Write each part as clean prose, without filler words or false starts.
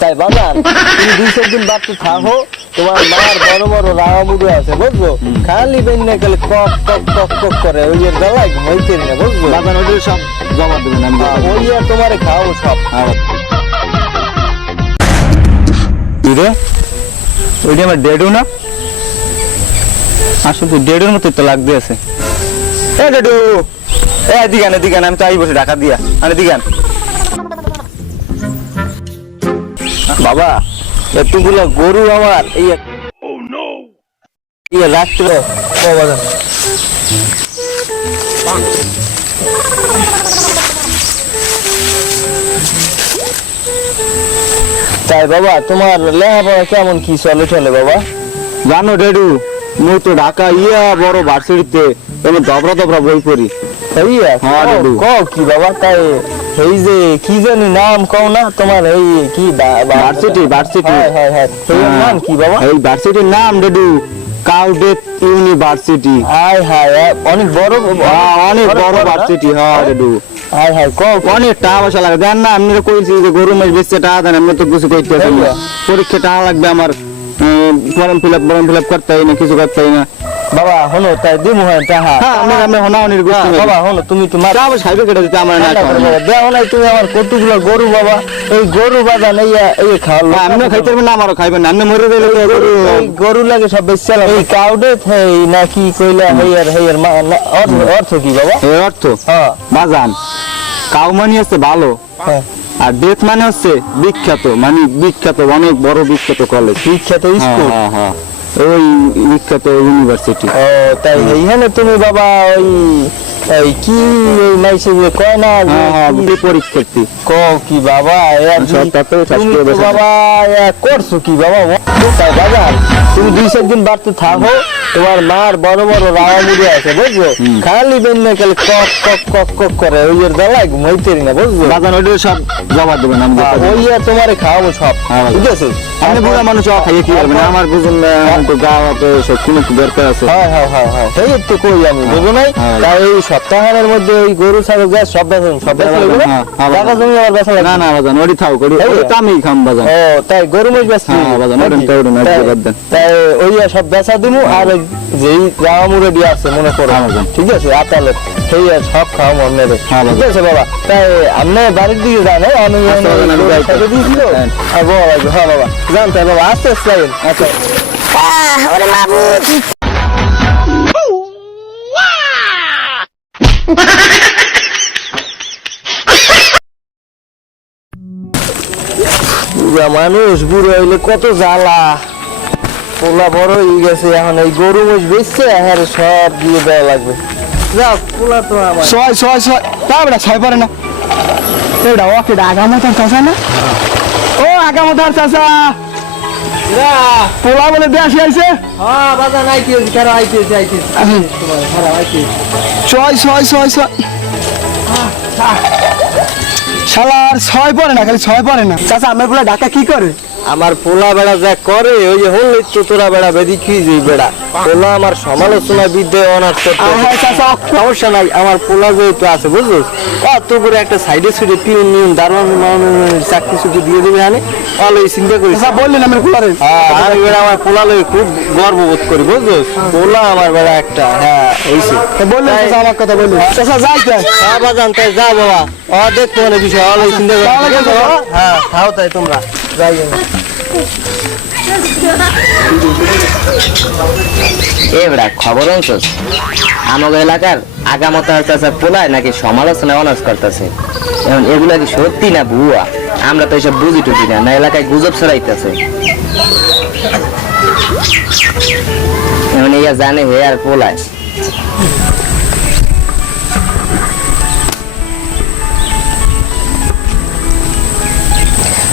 তাই বাজান তুমি 2-3 দিন বাড়তে থাকো, তোমার মার বড় বড় রাগামুড়ো আছে বুঝছো, খালি বেন্নে গেলে কক কক কক কক করে ওই এর গলায় ঘুমাইতে না বুঝছো। বাজান ওই সব জমা দেবেন আমি ওই আর তোমারে খাওয়াবো সব। রে ওইটা আমার ডেডু না, আসলে ডেডুর মতো তো লাগতে আছে। এ ডেডু এ দিগান আমি তো আই বসে ঢাকা দিয়া আরে দিগান। বাবা এতগুলো গরু আমার এই রাত্রে বাজান তাই বাবা তোমার লেখাপড়া কেমন কি চলে চলে বাবা? জানো ডেডু মুই তো ঢাকা বড় ভার্সিটিতে আমি দবরা বই পড়ি। হ্যাঁ দাদু। কও কি বাবা তাই এই যে কি জানি নাম কও না তোমার এই কি ভার্সিটি হ্যাঁ এই নাম কি বাবা? এই ভার্সিটির নাম ডেডু কাউডেট ইউনিভার্সিটি। হায় হায় অনেক বড় অনেক বড় ভার্সিটি। হ্যাঁ ডেডু হায় হায় কও অনেক টাকা পয়সা লাগে দেন না, আপনি কইছি যে গরু মাছ বেচতে টাকা দেন, আমি তো কিছু কইতে পারি না। পরীক্ষা টাকা লাগবে আমার, ফর্ম ফিল আপ করতে হয় না, কিছু করতে হয় না। বাবা হলো তাই দিমু হয় টাকা। হ্যাঁ আমরা হোনাওনির গোষ্ঠী বাবা হলো তুমি তোমার টাকা খাইবে কেটে দিতে আমার না দেও নাই তুমি আমার কতগুলো গরু বাবা, এই গরু বাবা নাই এই খাওয়ালো আমিও খাইতে পারবেন না, আমারও খাইবেন না, আপনি মরে দিলে গরু গরু লাগে সব বেচাল এই কাউডে এই নাকি কইলা হেয়ার অর্থ কি বাবা? এর অর্থ হ্যাঁ বাজান কাউ মানে হচ্ছে ভালো, হ্যাঁ আর ডেথ মানে হচ্ছে বিখ্যাত, মানে বিখ্যাত অনেক বড় বিখ্যাত কলেজ, বিখ্যাত স্কুল। হ্যাঁ হ্যাঁ ওই বিখ্যাত ইউনিভার্সিটি। ও তাই এইখানে তুমি বাবা ওই এই কি নাইছে যে কয় না পরীক্ষার্থী কও কি বাবা তুমি তো বাবা করছো কি বাবা? তাই বাবা তুমি 2-4 দিন বাড়তে থাকো, তোমার মার বড় বড় রাগামুড়ি আছে বুঝছো, খালি বেন্নে গেলে কক কক কক কক করে ওই এর গলায় ঘুমাইতে না বুঝছো। বাজান ওইটা সব জমা দেবেন আমি ওই আর তোমারে খাওয়াবো সব, ঠিক আছে? আপনি বুড়া মানুষ খাইয়ে কি করবেন, আমার বুঝুন গাওয়াতে সব কিনে দরকার আছে। হ্যাঁ সেই তো কই আমি বুঝো নাই। তাই এই সপ্তাহের মধ্যে ওই গরু ছাগল যা সব বেচা জায়গা জমি আমার বেচা না না বাজান ওটি থাও করি ওটা আমি খাম বাজান। ও তাই গরু মহিষ বেচছি। বাজান ওটা না বাদ দেন। তাই ওই সব বেচা দিমু আর যেই রামুরে দিয়ে আছে মনে করো, ঠিক আছে? আতালে সেই সব খাওয়াবো আপনাদের, ঠিক আছে বাবা? তাই আপনি বাড়ির দিকে যান, আমি দিয়েছিল হ্যাঁ বাবা যান তাই বাবা আস্তে আস্তে যাবেন। আচ্ছা ওরে মাবুদ বুড়া মানুষ বুড়ো হইলে কত জ্বালা, পোলা বড় হয়ে গেছে, এখন এই গরু মোষ বেচছে হ্যাঁ সব দিয়ে দেওয়া লাগবে। যাও পোলা তো আমার ছয় তা বেটা ছয় পারে না, এটা ওকে আগামতার চাষা না, ও আগামতার চাষা পোলা বলে দেশে আইছে। হ্যাঁ বাবা নাই কি কারো আইতেছে তোমার খারাপ আইতেছে। ছয় শালার ছয় পরে না, খালি ছয় পরে না। চাচা আমার পোলা ঢাকা কি করে? আমার পোলা বেড়া যা করে ওই যে হল তো তোরা বেড়া বেদি কি যে বেড়া পোলা আমার সমালোচনা বিদ্যে অনার্স করতে। সমস্যা নাই, আমার পোলা যেহেতু আছে বুঝছিস, অত করে একটা সাইডে সুইডে পিউন দারোয়ান চাকরি চুকি দিয়ে দেবে হানে ভালো চিন্তা করি। বললেন আমার পোলারে আমি বেড়া আমার পোলা লই খুব গর্ববোধ করি বুঝছিস, পোলা আমার বেড়া একটা হ্যাঁ হয়েছে বললেন আমার কথা বললেন। চাচা যাই বাবা জান তাই যা বাবা দেখতে মানে বিষয় ভালো চিন্তা করি। হ্যাঁ খাও তাই তোমরা যাই। এবার খবর অংশ আমাদের এলাকার আগামতার চাষা পোলায় নাকি সমালোচনা অনার্স করতেছে, এখন এগুলা কি সত্যি না ভুয়া? আমরা তো এসব বুঝি টুকি না এলাকায় গুজব ছড়াইতেছে। এখন ইয়া জানে হে আর পোলায়।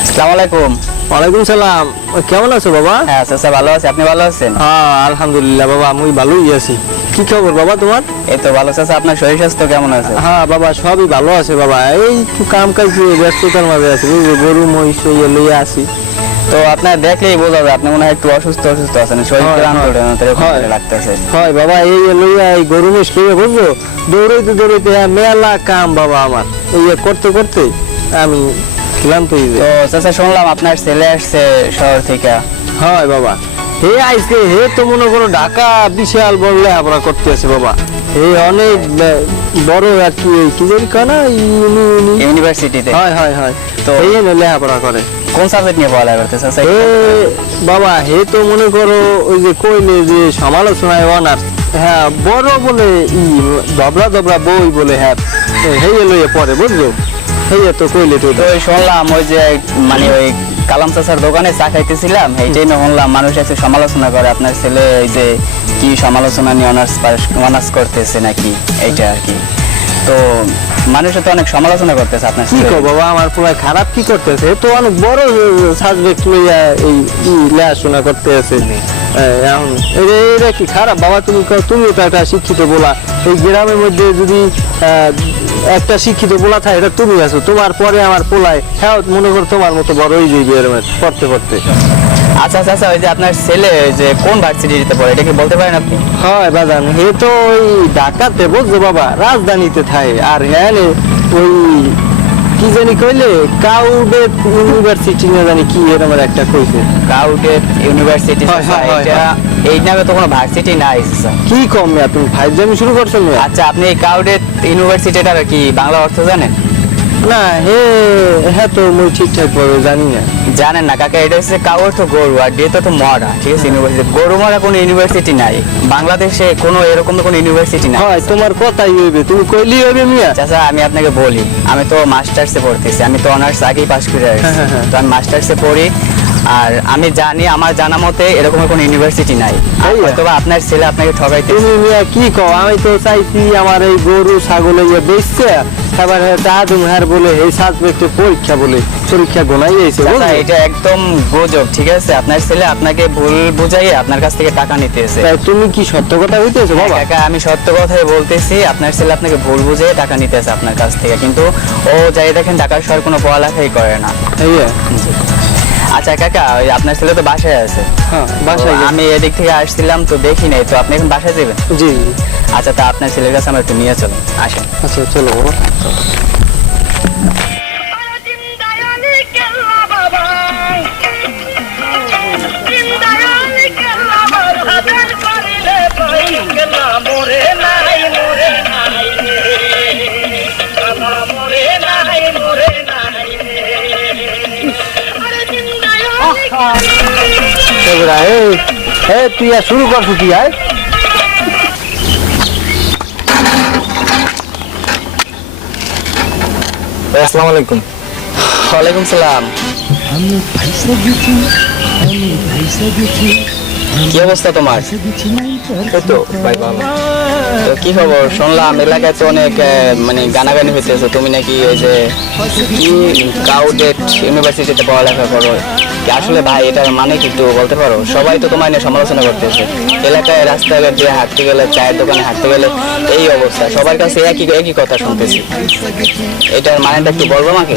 আসসালামু আলাইকুম। ওয়ালাইকুম সালাম, কেমন আছো বাবা? হ্যাঁ চাচা ভালো আছি, আপনি ভালো আছেন? হ্যাঁ আলহামদুলিল্লাহ বাবা আমি ভালোই আছি। কি খবর বাবা তোমার? এই তো ভালো চাচা, আপনার শরীর স্বাস্থ্য কেমন আছে? হ্যাঁ বাবা সবই ভালো আছে বাবা, এই একটু কাম কাজ ব্যস্ততার মাঝে আছি বুঝলি, গরু মহিষ লইয়া আছি। তো আপনার দেখলেই বোঝা যায় আপনি মনে হয় একটু অসুস্থ আছেন, শরীর লাগতেছে। হয় বাবা এই লইয়া এই গরু মহিষ লইয়া বুঝলো দৌড়াইতে মেলা কাম বাবা আমার, এই করতে করতে আমি ক্লান্ত হয়ে তো যায়। চাচা শুনলাম আপনার ছেলে আসছে শহর থেকে। হয় বাবা, হে আইসে, হে তো মনে করো ঢাকা বিশাল বড় লেখাপড়া করতে আছে বাবা। হে অনেক বড় আর কি, কি জানি কানা ইউনিভার্সিটিতে। হয় হয় হয়, তো তো- এই জন্য লেখাপড়া করে। কোন সাবজেক্ট নিয়ে পড়ালেখা করতে চাচা? হে বাবা, হে তো মনে করো ওই যে কইলে যে সমালোচনায় অনার্স, হ্যাঁ বড় বলে দবরা দবরা বই বলে, হ্যাঁ হেয়ে লইয়ে পড়ে বুঝলো, হেয়ে তো কইলে তো তো ওই শুনলাম ওই যে মানে ওই কালাম চাচার দোকানে চা খাইতেছিলাম, এইটাই না শুনলাম মানুষ এসে সমালোচনা করে আপনার ছেলে এই যে কি সমালোচনা নিয়ে অনার্স করতেছে নাকি, এইটা আর কি। তো মানুষে তো অনেক সমালোচনা করতেছে আপনার কি ছেলে। কো বাবা, আমার পুরো খারাপ কি করতেছে, তো অনেক বড় সাবজেক্ট লইয়া এই লেখাশোনা করতে আছে। এখন এটা কি খারাপ বাবা? তুমি তুমিও তো একটা শিক্ষিত বলা, এই গ্রামের মধ্যে যদি একটা শিক্ষিত বলা থাকে, এটা তুমি আছো, তোমার পরে আমার পোলায়, হ্যাঁ মনে করো তোমার মতো বড় হয়ে যাইবে এরকম পড়তে পড়তে। আচ্ছা আচ্ছা, ওই যে আপনার ছেলে যে কোন ভার্সিটিতে পড়ে এটা কি বলতে পারেন আপনি? হয় বাজান, হে তো ওই ঢাকাতে বুঝছো বাবা, রাজধানীতে থাকে। আর হ্যাঁ ওই কি জানি কইলে কাউডেট ইউনিভার্সিটি না জানি কি এরকম একটা কইছে। কাউডেট ইউনিভার্সিটি। হয়, হয়, হয়, এই নামে তো কোনো ভার্সিটি নাই স্যার। কি কম মিয়া, তুমি ফাইজলামি শুরু করছো মিয়া? আচ্ছা, আপনি এই কাউডেট ইউনিভার্সিটিটার কি বাংলা অর্থ জানেন? না হে, হ্যাঁ তো মুই ঠিকঠাক ভাবে জানি না। জানেন না কাকা, এটা হচ্ছে কাউ অর্থ গরু আর ডে তো মরা, ঠিক আছে? ইউনিভার্সিটি গরু মরা কোনো ইউনিভার্সিটি নাই বাংলাদেশে, কোনো এরকম কোনো ইউনিভার্সিটি নাই। হয় তোমার কথাই হইবে, তুমি কইলি হইবে মিয়া। চাচা আমি আপনাকে বলি, আমি তো মাস্টার্সে পড়তেছি, আমি তো অনার্স আগেই পাস করে আসছি। হ্যাঁ, হ্যাঁ। তো আমি মাস্টার্সে পড়ি, আর আমি জানি আমার জানা মতে এরকম কোনো ইউনিভার্সিটি নাই। তাই? হয়তো বা আপনার ছেলে আপনাকে ঠকাইতে। তুমি মিয়া কি কও? আমি তো চাইছি আমার এই গরু ছাগল ইয়ে বেচছে, আবার তাহাদুম হার বলে এই সাবজেক্টে পরীক্ষা গোনাই যাইছে। চাচা এটা একদম গুজব, ঠিক আছে? আপনার ছেলে আপনাকে ভুল বুঝাইয়ে আপনার কাছ থেকে টাকা নিতেছে। তাই তুমি কি সত্য কথা হইতেছো বাবা? কাকা আমি সত্য কথাই বলতেছি, আপনার ছেলে আপনাকে ভুল বুঝে টাকা নিতেছে আপনার কাছ থেকে, কিন্তু ও যাই দেখেন ঢাকার শহর কোনো পড়ালেখাই করে না। এই আচ্ছা কাকা, ওই আপনার ছেলে তো বাসায় আছে। হ্যাঁ বাসায় তো আমি এদিক থেকে আসছিলাম তো দেখি নাই, তো আপনি এখন বাসায় যাবেন? জি। আচ্ছা, তা আপনার ছেলের কাছে আমার একটু নিয়ে চলুন, আসেন। আচ্ছা চলো বাবা। এবারে তুই আর শুরু করছো কি আয়? আসসালামু আলাইকুম। ওয়ালাইকুম সালাম। কি অবস্থা তোমার? তো ভাই ভালো। তো কি খবর? শুনলাম এলাকায় তো অনেক মানে গানাগানি হইতেছে, তুমি নাকি ওই যে কি কাউডেট ইউনিভার্সিটিতে পড়ালেখা করো। আসলে ভাই এটার মানে কি একটু বলতে পারো? সবাই তো তোমার নিয়ে সমালোচনা করতেছে, এলাকায় রাস্তাঘাট দিয়ে হাঁটতে গেলে, চায়ের দোকানে হাঁটতে গেলে এই অবস্থা, সবার কাছে একই কথা শুনতেছি। এটার মানেটা একটু বলবো আমাকে?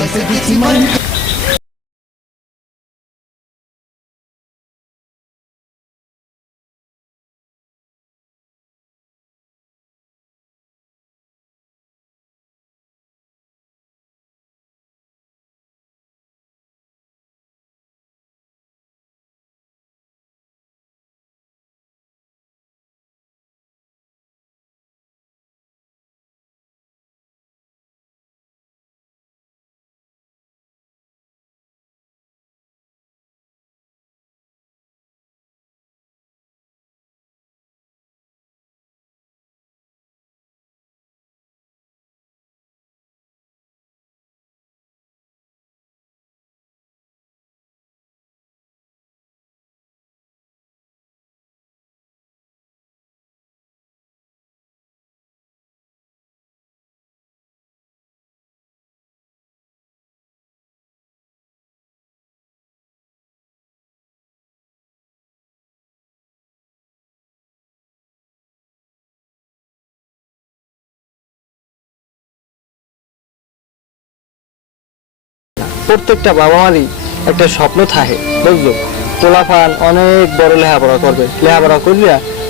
প্রত্যেকটা বাবা মারই একটা স্বপ্ন থাকে বুঝলো, পোলাপান অনেক বড় লেখাপড়া করবে, লেখাপড়া করলে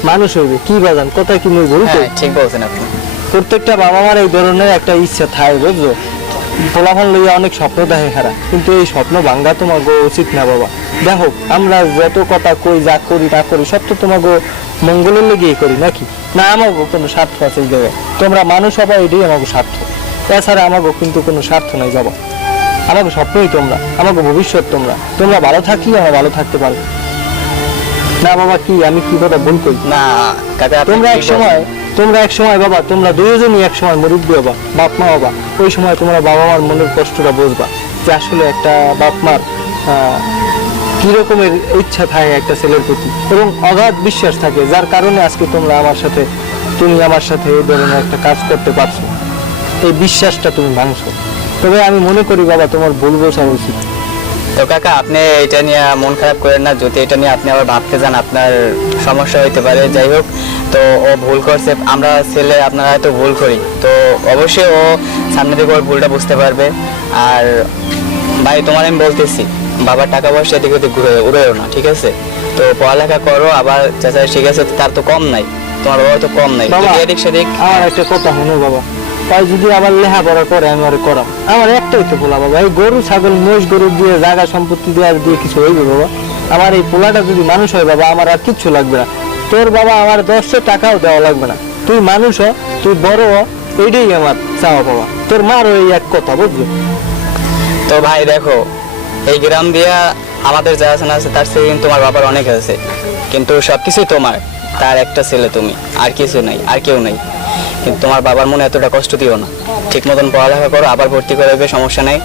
মানুষ হইবে। কি বাজান কথা কি মুই বলতো? হ্যাঁ ঠিক বলছেন আপনি। প্রত্যেকটা বাবা মার এই ধরনের একটা ইচ্ছা থাকে বুঝলো। পোলাফান লইয়া অনেক স্বপ্ন দেখে খারা, কিন্তু এই স্বপ্ন ভাঙ্গা তোমাকে উচিত না বাবা। দেখো আমরা যত কথা কই, যা করি না করি, সব তো তোমাকে মঙ্গলের লেগেই করি নাকি? না আমাকে কোনো স্বার্থ আছে এই জায়গায়? তোমরা মানুষ হবা, এটাই আমাকে স্বার্থ। এছাড়া আমাকে কিন্তু কোনো স্বার্থ নাই বাবা। আমাকে স্বপ্নই তোমরা, আমাকে ভবিষ্যৎ তোমরা। তোমরা ভালো থাকলে আমরা ভালো থাকতে পারবো না বাবা। কি আমি কি কথা ভুল করি? না কাকা, আপনি তোমরা ঠিক এক সময় বাবা, তোমরা দুইজনই এক সময় মুরব্বী হবা, বাপ মা হবা। ওই সময় তোমরা বাবা মার মনের কষ্টটা বুঝবা, যে আসলে একটা বাপ মার কি রকমের ইচ্ছা থাকে একটা ছেলের প্রতি, এবং অগাধ বিশ্বাস থাকে, যার কারণে আজকে তুমি আমার সাথে এই ধরনের একটা কাজ করতে পারছো। এই বিশ্বাসটা তুমি ভাঙছো। তবে আমি মনে করি বাবা, তোমার ভুল বোঝা উচিত। তো কাকা, আপনি এটা নিয়ে মন খারাপ করেন না। যদি এটা নিয়ে আপনি আবার ভাবতে যান, আপনার সমস্যা হইতে পারে। যাই হোক, তো ও ভুল করছে, আমরা ছেলে আপনারা হয়তো ভুল করি, তো অবশ্যই ও সামনে থেকে ওর ভুলটা বুঝতে পারবে। আর ভাই তোমার আমি বলতেছি, বাবার টাকা পয়সা এদিকে ওদিক উড়েও না, ঠিক আছে? তো পড়ালেখা করো। আবার চাচা ঠিক আছে, তার তো কম নাই, তোমার বাবা তো কম নাই, বাবা, এদিক সেদিক। আমার একটা কথা শুনো বাবা, তাই যদি আবার লেখাপড়া করে আমি আর করাম, আমার একটাই তো পোলা বাবা। এই গরু ছাগল মোষ গরু দিয়ে জায়গা সম্পত্তি দিয়ে আর দিয়ে কিছু হইবে বাবা? আমার এই পোলাটা যদি মানুষ হয় বাবা, আমার আর কিচ্ছু লাগবে না। তোর বাবা আমার 10 টাকাও দেওয়া লাগবে না। তুই মানুষ হ, তুই বড় হ, এইটাই আমার চাওয়া পাওয়া। তোর মারও এই এক কথা, বুঝলি? তো ভাই দেখো, এই গ্রাম দিয়া আমাদের যা আছে না আছে, তার থেকে কিন্তু তোমার বাবার অনেক আছে, কিন্তু সবকিছুই তোমার। তার একটা ছেলে তুমি, আর কিছু নাই, আর কেউ নাই। কিন্তু তোমার বাবার মনে এতটা কষ্ট দিও না। ঠিক মতন পড়ালেখা করো, আবার ভর্তি করে দেবে, সমস্যা নাই।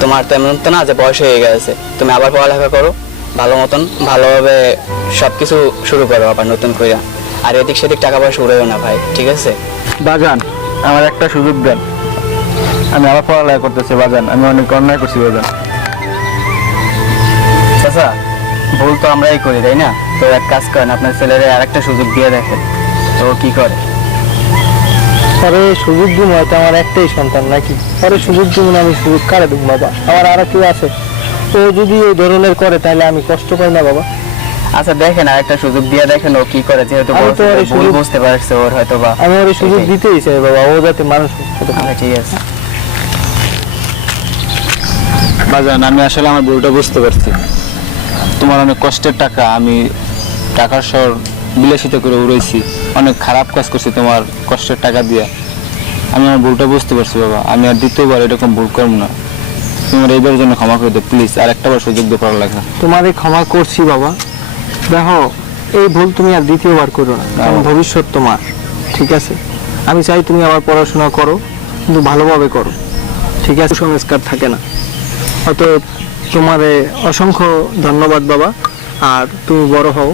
তোমার তো এমন তো না যে বয়স হয়ে গেছে, তুমি আবার পড়ালেখা করো ভালো মতন, ভালোভাবে সবকিছু শুরু করো আবার নতুন করে। আর এদিক সেদিক টাকা পয়সা উড়েও না ভাই, ঠিক আছে? বাজান, আমার একটা সুযোগ দেন, আমি আবার পড়ালেখা করতেছি বাজান। আমি অনেক অন্যায় করছি বাজান। চাচা, ভুল তো আমরাই করি, তাই না? তো এক কাজ করেন, আপনার ছেলেরে আরেকটা সুযোগ দিয়ে দেখেন, তো ও কি করে। পরে সুযোগ দিব, হয়তো আমার একটাই সন্তান নাকি? পরে সুযোগ দিব না, আমি সুযোগ কারে দেবো বাবা? আমার আরো কেউ আছে? তো যদি এই ধরনের করে তাহলে আমি কষ্ট পাই না বাবা? আচ্ছা দেখেন, আরেকটা সুযোগ দিয়ে দেখেন ও কি করে। যেহেতু আমি তো ওর ভুল সুযোগ- বুঝতে পারছে ওর হয়তো বা। আমি ওর সুযোগ এটাই। দিতেই চাই বাবা, ও যাতে মানুষ হোক। আচ্ছা ঠিক আছে। বাজান, আমি আসলে আমার ভুলটা বুঝতে পারছি। তোমার অনেক কষ্টের টাকা আমি টাকার শহর বিলাসিতা করে উড়াইছি, অনেক খারাপ কাজ করছি তোমার কষ্টের টাকা দিয়ে। আমি আমার ভুলটা বুঝতে পারছি বাবা, আমি আর দ্বিতীয়বার এরকম ভুল করবো না। তোমার এইবার জন্য ক্ষমা করে দাও প্লিজ, আর একটা বার সুযোগ দিয়ে পড়ালেখা। তোমারে ক্ষমা করছি বাবা। দেখো, এই ভুল তুমি আর দ্বিতীয়বার করো না, কারণ ভবিষ্যৎ তোমার, ঠিক আছে? আমি চাই তুমি আবার পড়াশোনা করো, কিন্তু ভালোভাবে করো, ঠিক আছে? সংস্কার থাকে না। অতএব তোমারে অসংখ্য ধন্যবাদ বাবা। আর তুমি বড় হও।